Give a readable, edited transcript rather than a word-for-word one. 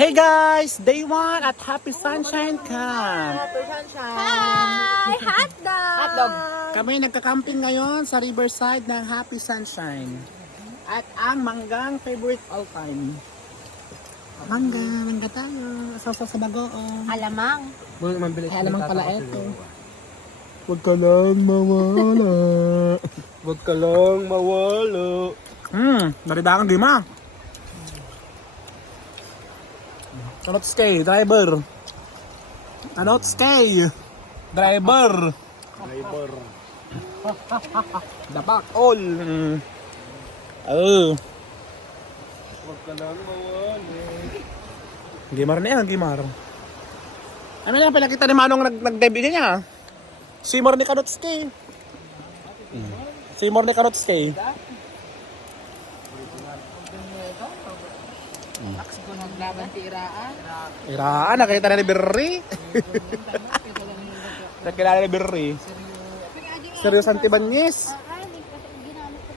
Hey guys! Day 1 at Happy Sunshine Camp! Happy Sunshine! Hi! Hotdog! Hotdog! Kami nagka-camping ngayon sa riverside ng Happy Sunshine. At ang manggang favorite all time. Mangga tayo. Sausaw sa bagoong. Alamang. Ay, alamang pala eto. Huwag ka lang mawala. Huwag ka lang mawala. Naridakan di ma. Cannot stay, driver. Cannot stay. Driver. Dapak all. Huwag ka lang mawala. Gimar na yan, Gimar. Ano na, pinakita ni Manong nag-debut niya. Seymour ni Cannot Stay. Seymour ni Cannot Stay. Mexico naglaban ti Iraan. Iraan, nakita na ni Berry. Nakilala ni Berry. Seryo Santibanyes.